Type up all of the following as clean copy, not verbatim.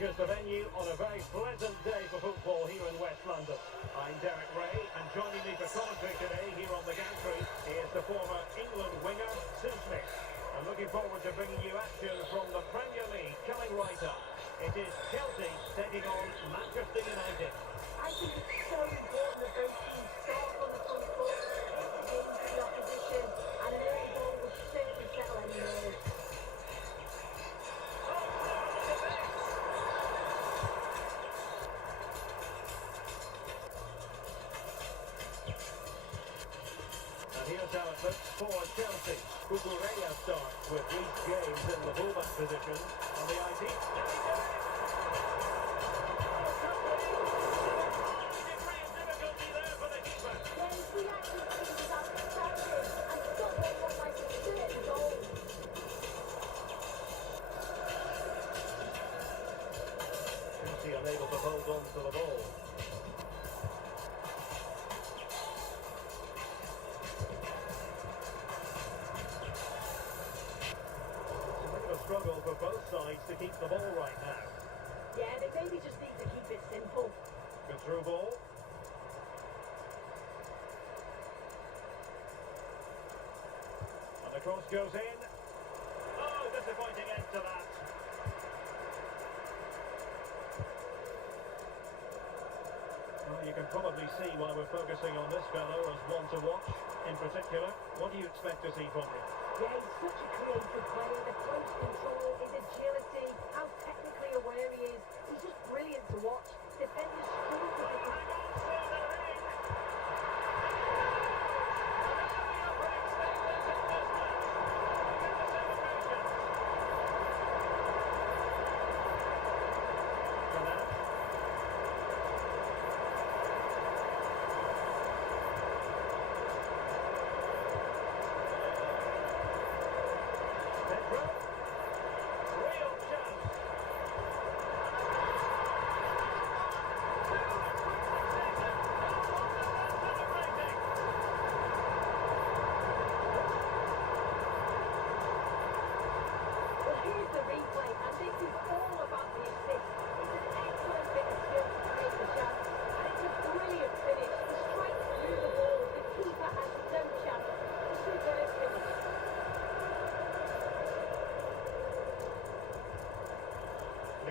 features the venue on a very pleasant day for football here in West London. I'm Derek Ray, and joining me for commentary today here on the gantry is the former England winger, Sim Smith. I'm looking forward to bringing you action from the Premier League coming right up. It is Chelsea taking on Manchester United. I think it's so important that those teams start on the front foot, into the opposition, and an early goal will certainly settle any nerves. And here's how it looks for Chelsea. Kukureya starts with Reece James in the fullback position on the IT. Chelsea unable to hold on to the ball. Struggle for both sides to keep the ball right now. Yeah, they maybe just need to keep it simple. Good through ball. And the cross goes in. Oh, disappointing end to that. Well, you can probably see why we're focusing on this fellow as one to watch in particular. What do you expect to see from him? Yeah, he's such a creative player. The close control, his agility, how technically aware he is. He's just brilliant to watch. Defenders struggle to pick him.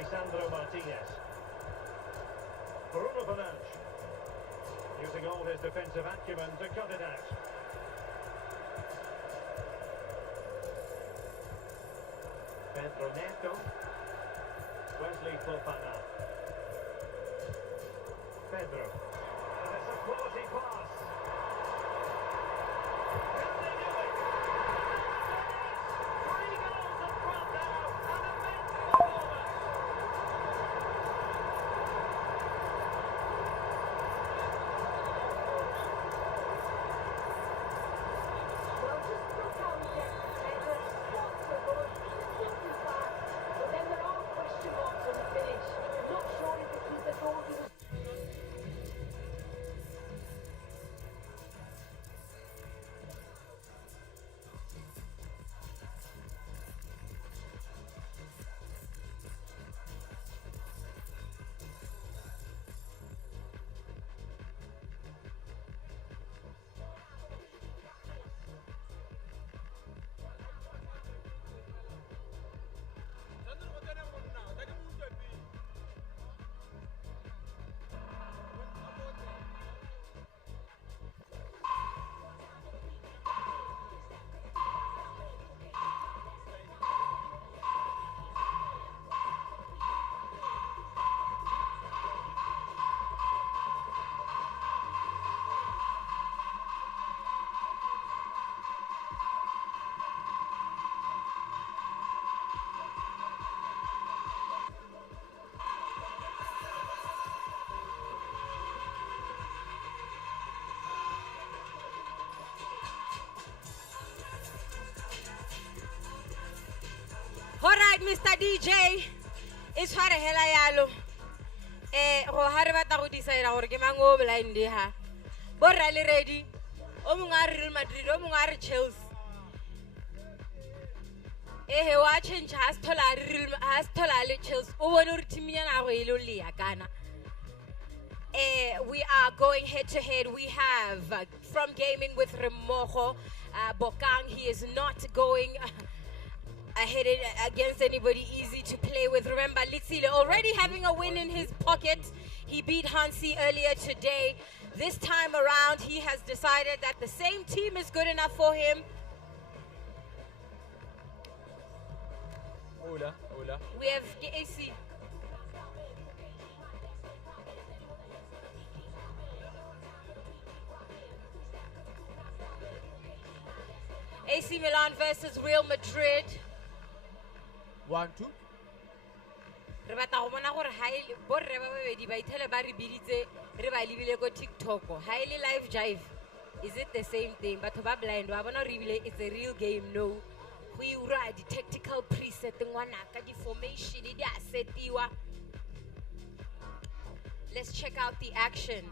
Sandro Martinez. Bruno Fernandes. Using all his defensive acumen to cut it out. Pedro Neto. Wesley Fofana. Pedro. And it's a quality pass. Can they do it? Three goals up front now, and a mental performance. Well, just look how he gets together, spots the run, simply fast, but then there are question marks on the finish. I'm not sure if the keeper thought he was. Alright, Mr. DJ, it's hard to hell yalo. Go hare batla go decide gore ke mang o blind ha. Bo rally ready. O mongwe a Real Madrid, o mongwe a Chelsea. ehe wa change has thola le chills o bone hore team ya na go ile le ya kana. We are going head to head. We have from gaming with Mmogo, Bokang. He is not going ahead against anybody easy to play with. Remember, Letsile already having a win in his pocket. He beat Hansi earlier today. This time around, he has decided that the same team is good enough for him. Hola. We have AC. AC Milan versus Real Madrid. 1-2. Re batla go bona gore ha ile borre ba babedi ba ithele ba re biditse re ba lebile go TikTok ha ile live jive. Is it the same thing? Batho ba blind ba bona re bile it's a real game. No, go ira di tactical preset ngwana ka di formation di a setiwa. Let's check out the action.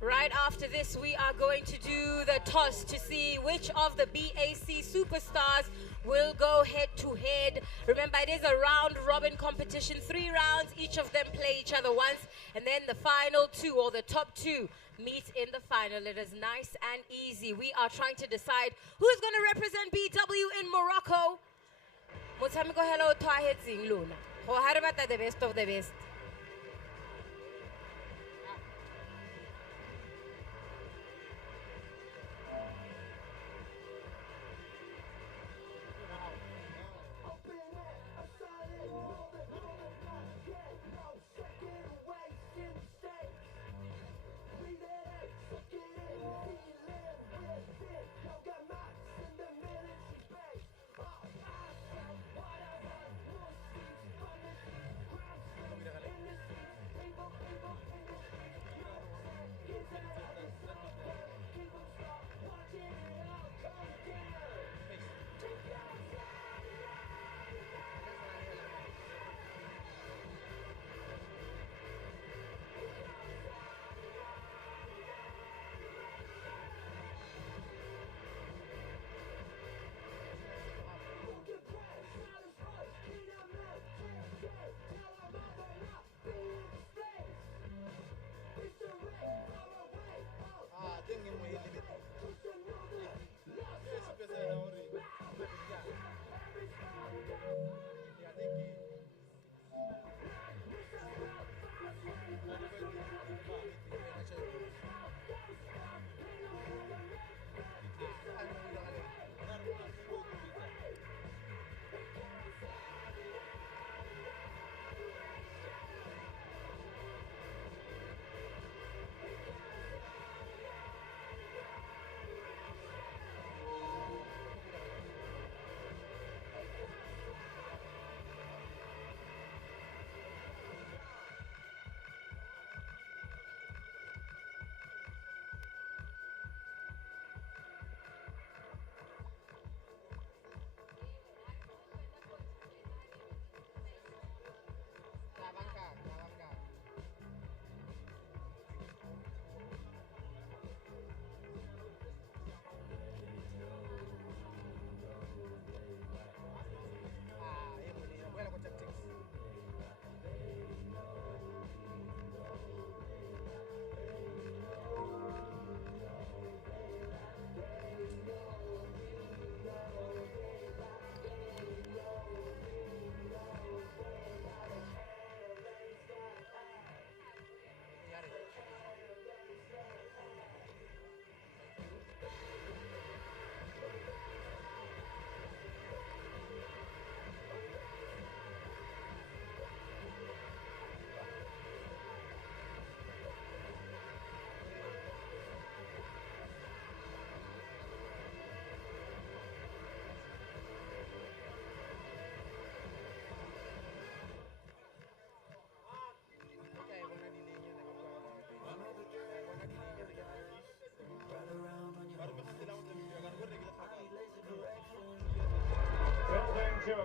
Right after this, we are going to do the toss to see which of the BAC superstars will go head to head. Remember, it is a round robin competition, 3 rounds. Each of them play each other once, and then the final 2 or the top 2 meet in the final. It is nice and easy. We are trying to decide who's going to represent BW in Morocco. Motshameko hello to ahetseng lona. Go harabata the best of the best.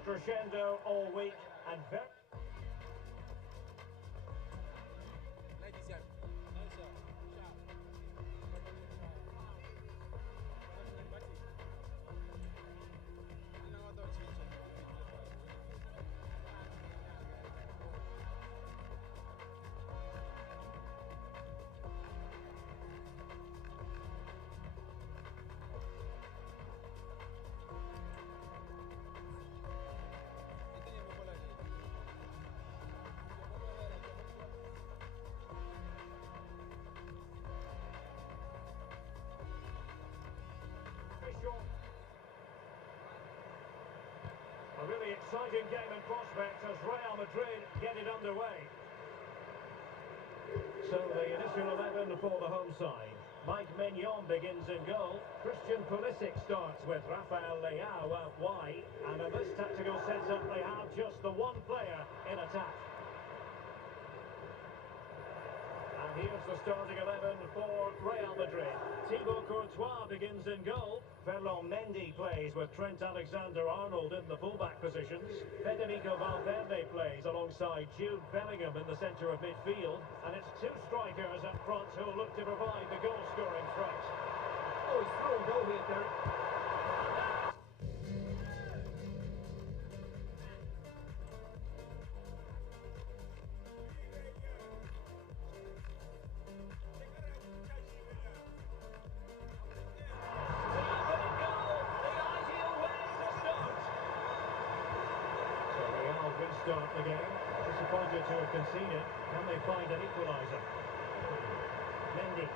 crescendo all week and very... Ladies, yeah. A really exciting game in prospect as Real Madrid get it underway. So the initial 11 for the home side. Mike Mignon begins in goal. Christian Pulisic starts with Rafael Leao out wide. And in this tactical setup they have just the one player in attack. And here's the starting 11 for Real Madrid. Thibaut Courtois begins in goal. Ferland Mendy plays with Trent Alexander-Arnold in the fullback positions. Federico Valverde plays alongside Jude Bellingham in the centre of midfield. And it's two strikers up front who will look to provide the goal-scoring threat. Oh, he's through a goal here, Derek. Start the game. Disappointed to have conceded. Can they find an equaliser? Mendy.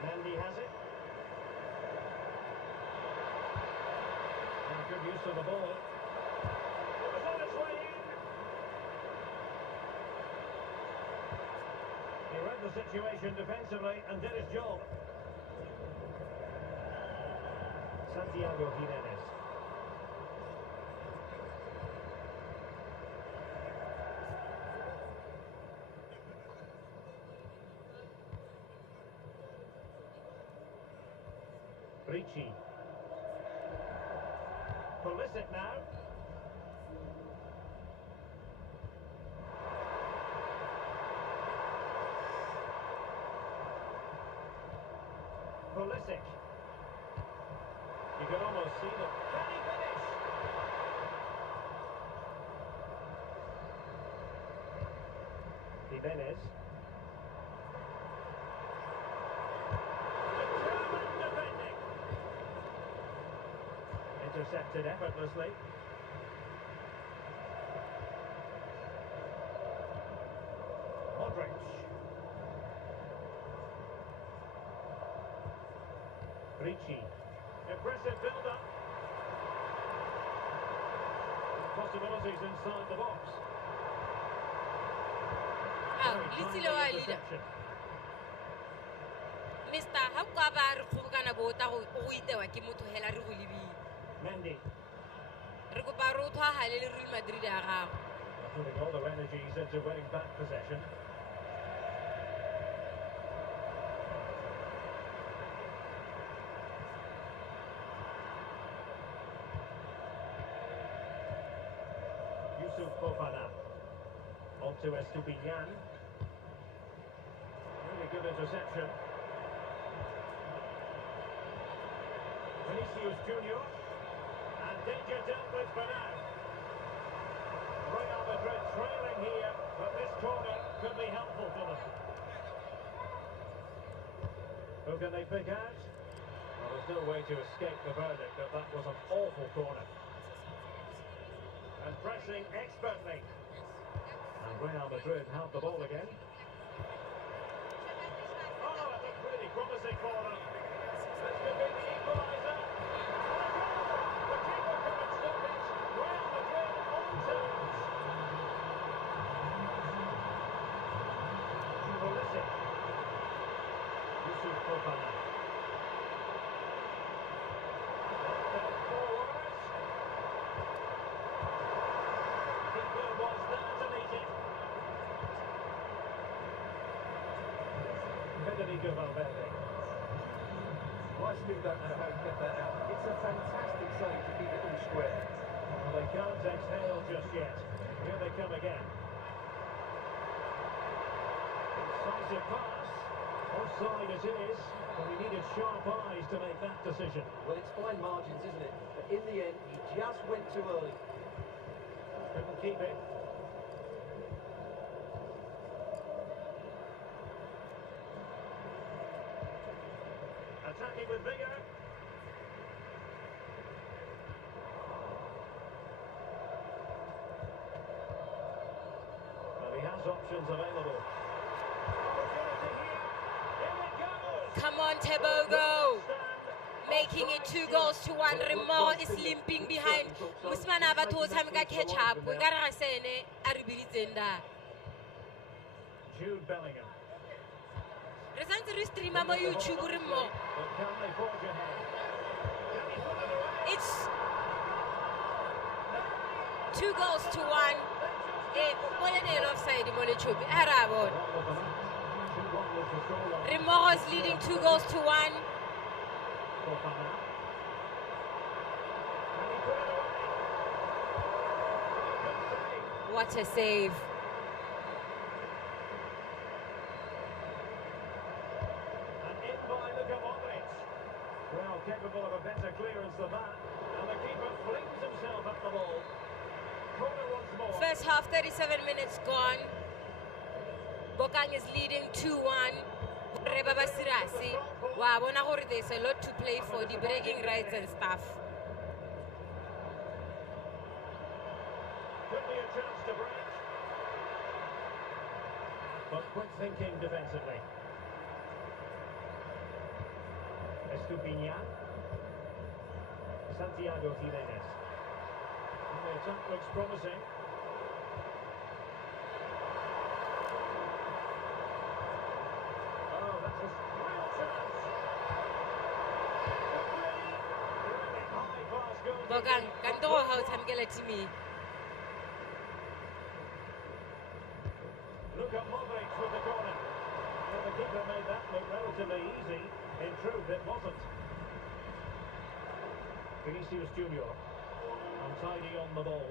Mendy has it. And good use of the ball. It was on its way in. He read the situation defensively and did his job. Santiago Jimenez. Ricci. Pulisic now. Pulisic. You can almost see them. Can he finish? Jimenez. Determined defending. Intercepted effortlessly. Modric. Ricci. Impressive build-up. Possibilities inside the box. Letsile wa leader. Mr. ha kwa ba re khobokana bota go itewa ke motho hela re go lebile. Mendy. Re go ba ro thwa hale le Real Madrid ya gago. Putting all their energies into winning back possession. Fofana. Onto Estupiñán. Really good interception. Vinicius Junior. And danger dealt with for now. Real Madrid trailing here, but this corner could be helpful for them. Who can they pick out? Well, there's no way to escape the verdict that that was an awful corner. And pressing expertly. And Real Madrid have the ball again. Oh, it looked really promising for them. This could be the equaliser. And a goal! The keeper couldn't stop it. Real Madrid on terms. Pulisic. Yusuf Fofana. Federico Valverde. fantastic though for how he kept that out. It's a fantastic save to keep it all square. Well, they can't exhale just yet. Here they come again. Incisive pass. Offside it is, but he needed sharp eyes to make that decision. Well, it's fine margins, isn't it? But in the end, he just went too early. Couldn't keep it. Attacking with vigour. Well, he has options available. Opportunity here. In it goes. Come on, Tebogo. Making it 2-1. Remmogo is limping behind. Usman Abato Tamika catch up. We got to say, Jude Bellingham. Result to stream on YouTube. Remmogo. But can they forge ahead? Can he put it away? It's 2-1. Offside. Well, with the match, 2-1 was the scoreline. Remmogo is leading 2-1. Botswana. Can he put it away? Good save. What a save. And in by Luka Modric. Well, capable of a better clearance than that. And the keeper flings himself at the ball. Corner once more. First half, 37 minutes gone. Bokang is leading 2-1. Reba Basirasi. Wow, there's a lot to play for, the breaking rights and stuff. Could be a chance to break. But quick thinking defensively. Estupinian. Santiago Jimenez. And the attack looks promising. Oh, that's a real chance. Really high-class goal. Bokang, kanto how tamgela timi. Luka Modric with the corner. Well, the keeper made that look relatively easy. In truth, it wasn't. Vinicius Junior. Untidy on the ball.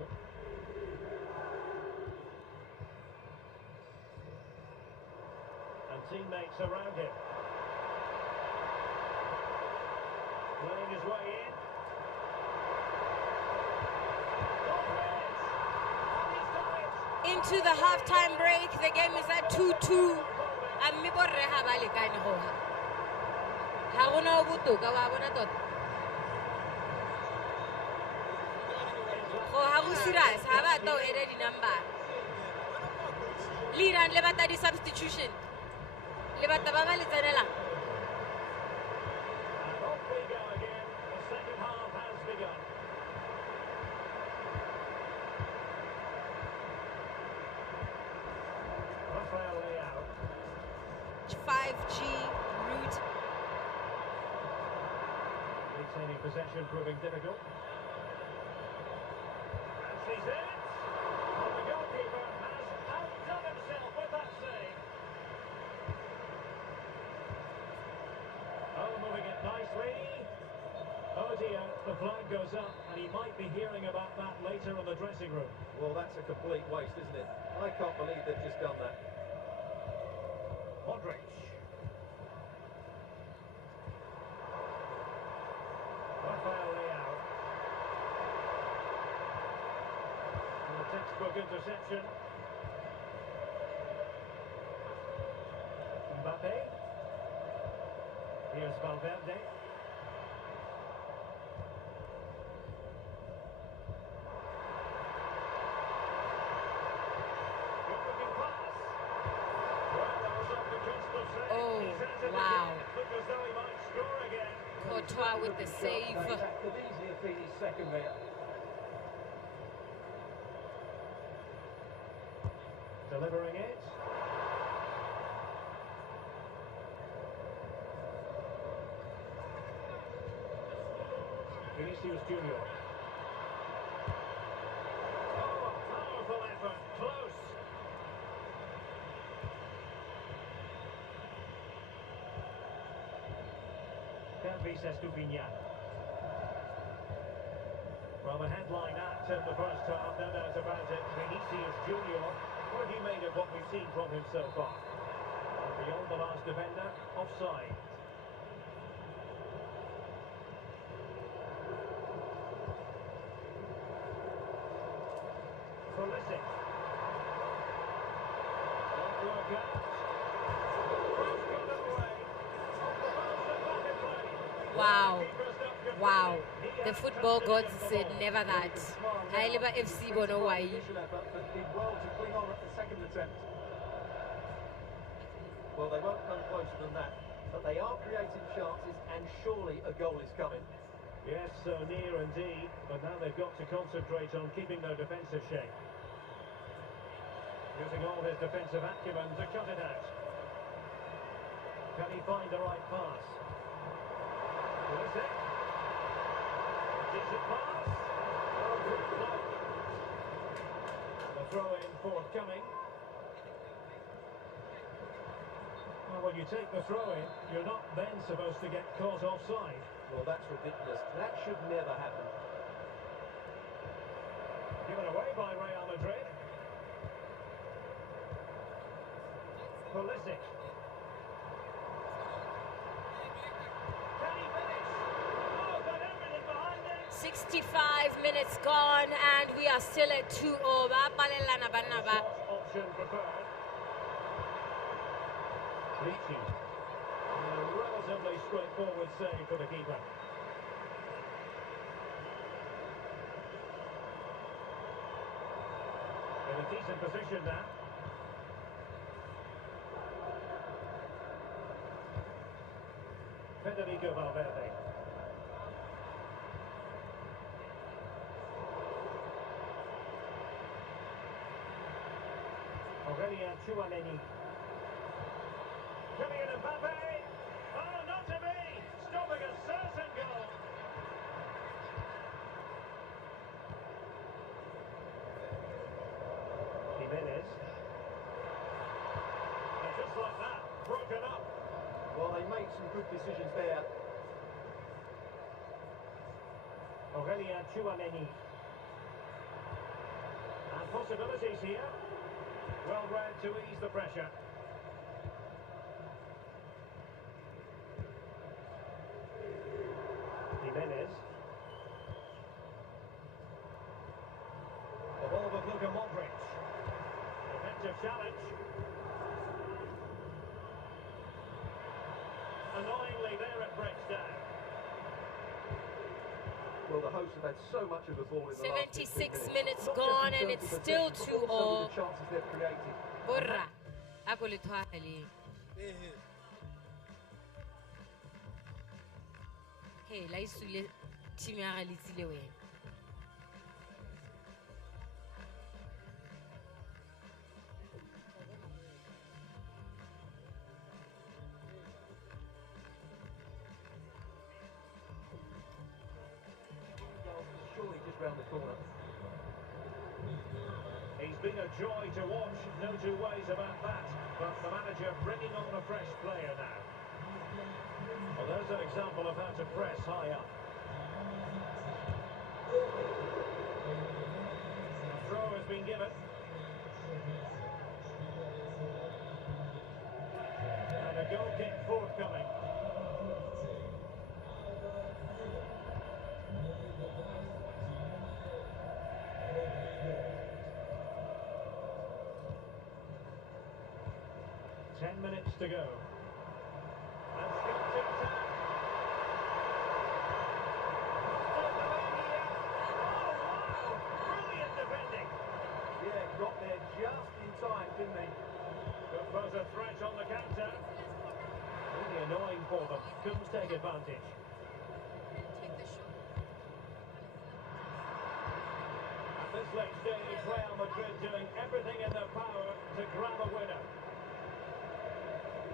And teammates around him. Playing his way in. Into the halftime break, the game is at 2-2. And mi borre ha ba lekane ho ha. Ha gona o botoka wa bona tota. Go ha go serious, ha ba ta o ere di number. Liran le bata di substitution. Le bata ba ba le tsenela. And off we go again. The second half has begun. Rafael Leao. 5G route. Retaining possession proving difficult. And she's in. Well, the goalkeeper has outdone himself with that save. Oh, moving it nicely. Oh dear, the flag goes up, and he might be hearing about that later in the dressing room. Well, that's a complete waste, isn't it? I can't believe they've just done that. Modric. Rafael Leao. And the textbook interception. Mbappe. Here's Valverde. Good-looking pass. Well, that was off the cusp of save. Oh, He sends it wow. again. Looked as though he might score again. Courtois with the save. That could easily have been his second there. Delivering it. Vinicius Junior. Oh, powerful effort. Close. Can Servis Estupiñán. Well, the headline act in the first half, no doubt about it, Vinicius Junior. What have you made of what we've seen from him so far? Beyond the last defender, offside. Prolific. Won't work out. Cross got away. Wow. Wow. The football gods said never that. I live FC Bono why. But did well to cling on at the second attempt. Well, they won't come closer than that, but they are creating chances, and surely a goal is coming. Yes, so near indeed, but now they've got to concentrate on keeping their defensive shape. Using all his defensive acumen to cut it out. Can he find the right pass? Pulisic. Decent pass. Oh, good block. The throw-in forthcoming. Well, when you take the throw-in, you're not then supposed to get caught offside. Well, that's ridiculous. That should never happen. Given away by Real Madrid. Pulisic. Can he finish? Oh, got everything behind him. 65 minutes gone and we are still at 2-0. Short option preferred. Ricci. A relatively straightforward save for the keeper. In a decent position now. Federico Valverde. Aurelien Tchouameni. Kylian Mbappe. Oh, not to be. Stopping a certain goal. Jimenez. And just like that, broken up. Well, they made some good decisions there. Aurelien Tchouameni. And possibilities here. Well read to ease the pressure. Jimenez. The ball with Luka Modric. Defensive challenge. Annoyingly, there it breaks down. Well, the hosts have had so much of the ball in the last 15 76 minutes. minutes Not just gone in and terms it's of still possession, but 2-0. also with the chances they've created. Borra. Ako le twali. Hey, la isule team ya ga Letsile wena. Surely just round the corner. He's been a joy to watch, no two ways about that. But the manager bringing on a fresh player now. Well, there's an example of how to press high up. A throw has been given. And a goal kick forthcoming. Minutes to go. And Scott to attack. Oh, wow! Brilliant defending. Yeah, got there just in time, didn't he? Could pose a threat on the counter. Really annoying for them. Couldn't take advantage. At this late stage, Real Madrid doing everything in their power to grab a winner.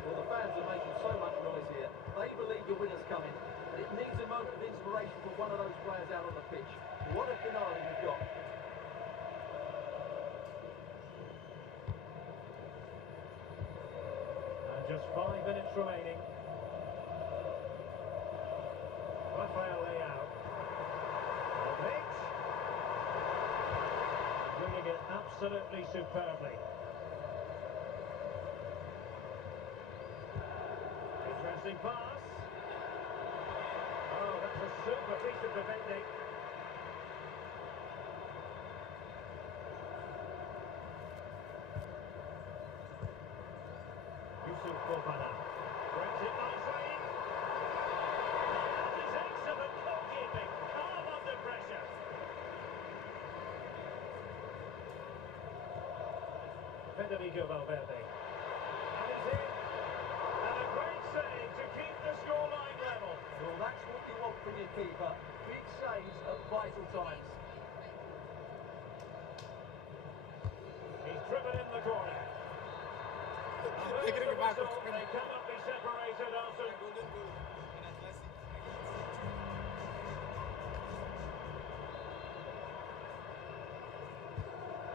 Well, the fans are making so much noise here. They believe the winner's coming. But it needs a moment of inspiration for one of those players out on the pitch. What a finale we've got. And just 5 minutes remaining. absolutely superbly. Interesting pass. Oh, that's a super piece of defending. Yusuf Fofana brings it nicely. That is excellent goalkeeping. Calm under pressure. Federico Valverde. And it's in. And a great save to keep the scoreline level. Well, that's what you want from your keeper. Big saves at vital times. He's driven in the corner. And there's the whistle. They cannot be separated after.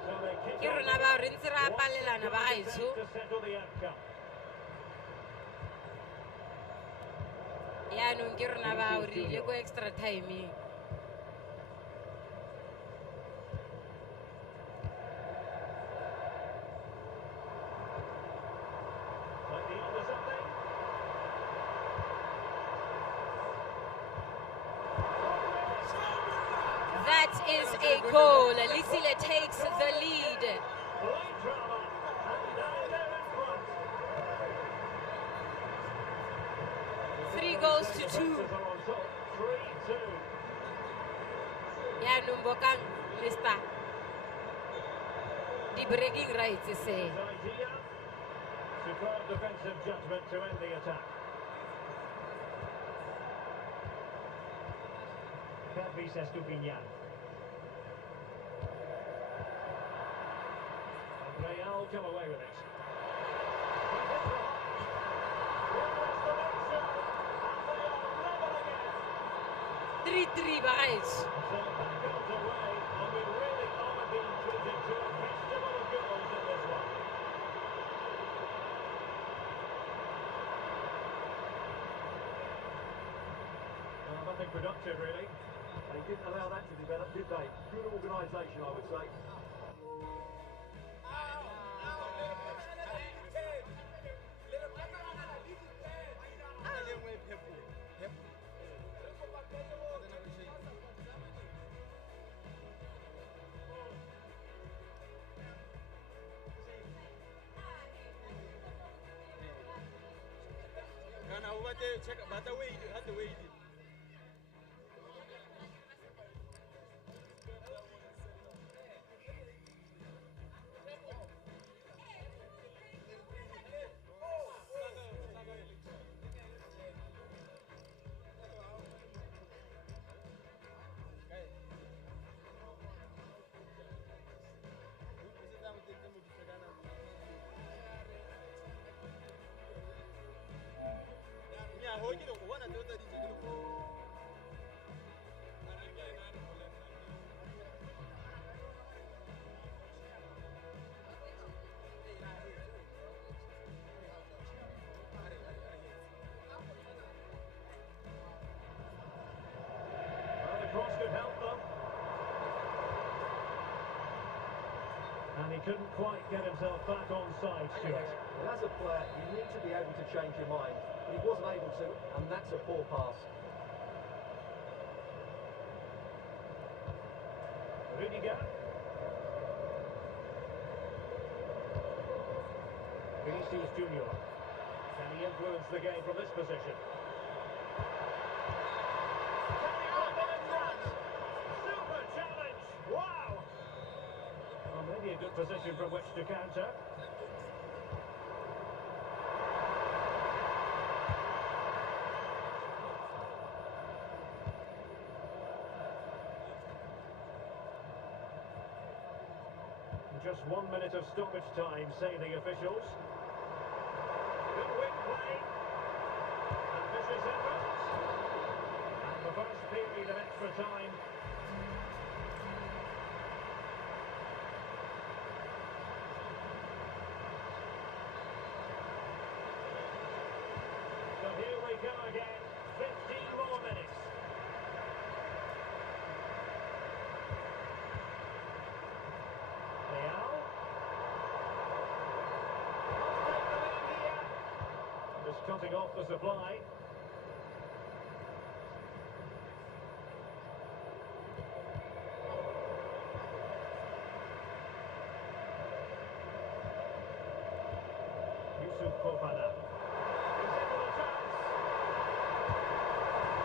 So they kick Ke off rona ba re ntse re again. apalelana ba gaetsho. To settle the outcome. Yaanong ke rona ba o re ile ko extra timeng. Might be onto something. That is a goal. Letsile takes the lead. Late drama. And now they're in front. 3 goals to 2. Defenders are on top. 3-2. Yaanong bokang Mr. The breaking rights is His idea. Superb defensive judgment to end the attack. Calvis Estupinian. And Real come away with it. And there's the next shot. And they are level again. 3-3 ba gaetsho. So that goes away, and we really are being treated to a festival of goals in this one. Well, nothing productive, really. They didn't allow that to develop, did they? Good organisation, I would say. Check about the way you had the way you did. Well, the cross could help them. And he couldn't quite get himself back on side, Stuart. Well, as a player, you need to be able to change your mind. He wasn't able to, and that's a poor pass. Rudiger. Vinicius Junior. Can he influence the game from this position? Super challenge! Wow! Well, maybe a good position from which to counter. Just 1 minute of stoppage time, say the officials. Good wing play. Ambitious effort. And the first period of extra time. So here we go again. 15 more minutes. Real. the supply. Fofana. He's into the chance.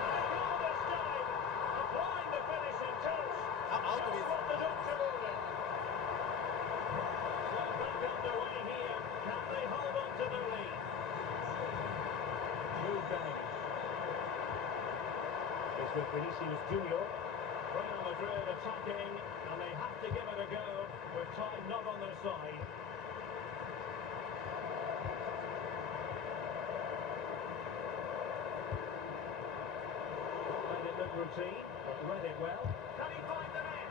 And enormous dive. Applying the finishing touch. Out of it. Just what the doctor ordered. So back underway here. Can they hold on to the lead? Youtubegaming. It's with Vinicius Junior. Real Madrid attacking, and they have to give it a go with time not on their side. Routine, but read it well. Can he find the net?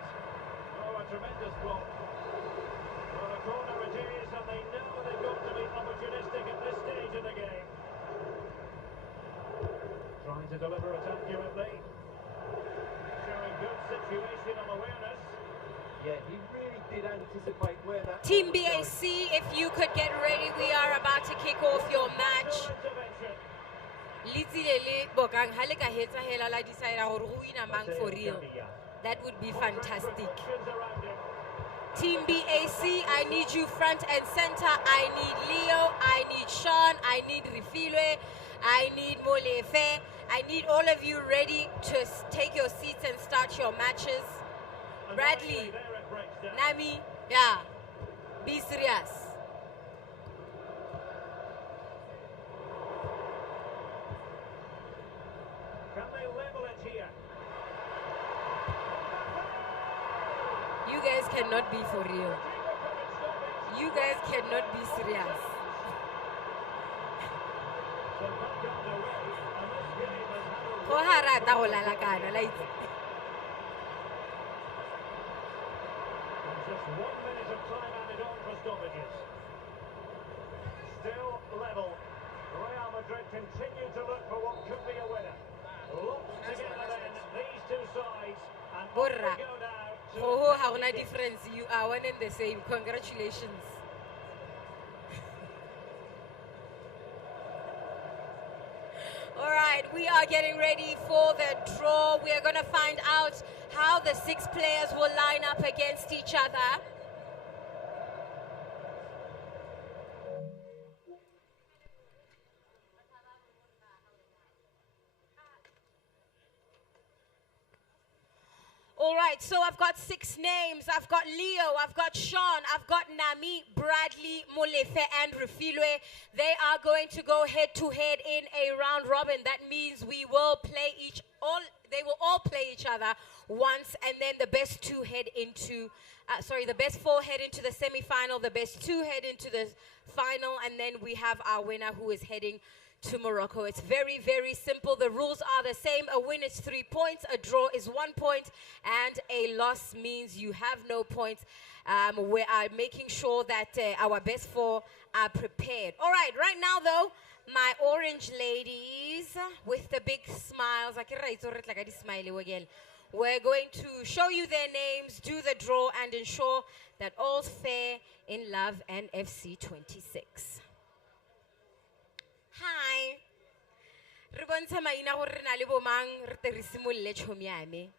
Oh, a tremendous block. Well, a corner it is, and they know they've got to be opportunistic at this stage of the game. Trying to deliver it accurately. Showing good situational awareness. Yeah, he really did anticipate where that... Team BAC, if you could get ready, we are about to kick off your match. Letsile le bokang ha le ka hetsa hela la decide gore go wina mang for real. That would be fantastic. Team BAC, I need you front and center. I need Leo, I need Sean, I need Refilwe, I need Molefe. I need all of you ready to take your seats and start your matches. Bradley, Nami, yeah, be serious. Can they level it here? You guys cannot be for real. You guys cannot be serious. So back underway, and this game has had a Go harata go lalakana la itse. just 1 minute of time added on for stoppages. Still level. Real Madrid continue to look for what could be a winner. Locked together then, these two sides. And on Borra. we go now to... Oh, how na difference. You are one and the same. Congratulations. All right, we are getting ready for the draw. We are going to find out how the 6 players will line up against each other. All right, so I've got 6 names. I've got Leo, I've got Sean, I've got Nami, Bradley, Molefe, and Refilwe. They are going to go head-to-head in a round robin. That means we will play they will all play each other once, and then the best 2 head into, the best 4 head into the semi-final, the best 2 head into the final, and then we have our winner who is heading to Morocco. It's very, very simple. The rules are the same. A win is 3 points, a draw is 1 point, and a loss means you have no points. We are making sure that our best 4 are prepared. All right, right now though, my orange ladies with the big smiles. We're going to show you their names, do the draw, and ensure that all's fair in love and FC 26. Hi. Re bontsha maina gore re na le bomang re tle re simolle tshomi ya me.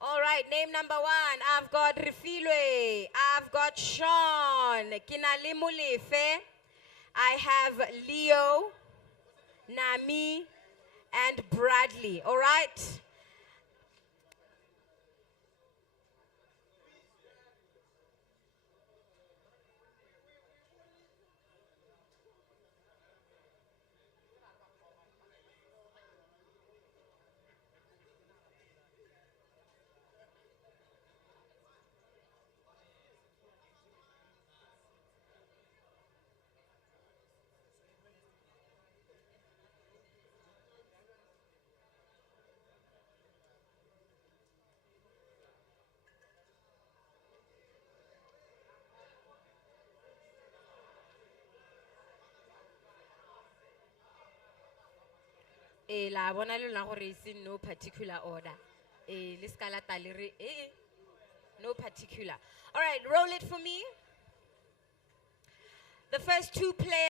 All right, name number 1. I've got Refilwe. I've got Sean. Ke na le Molefe. I have Leo, Nami, and Bradley. All right. La bona le la gore is in no particular order. Le ska la ta le re no particular. All right, roll it for me. The first 2 players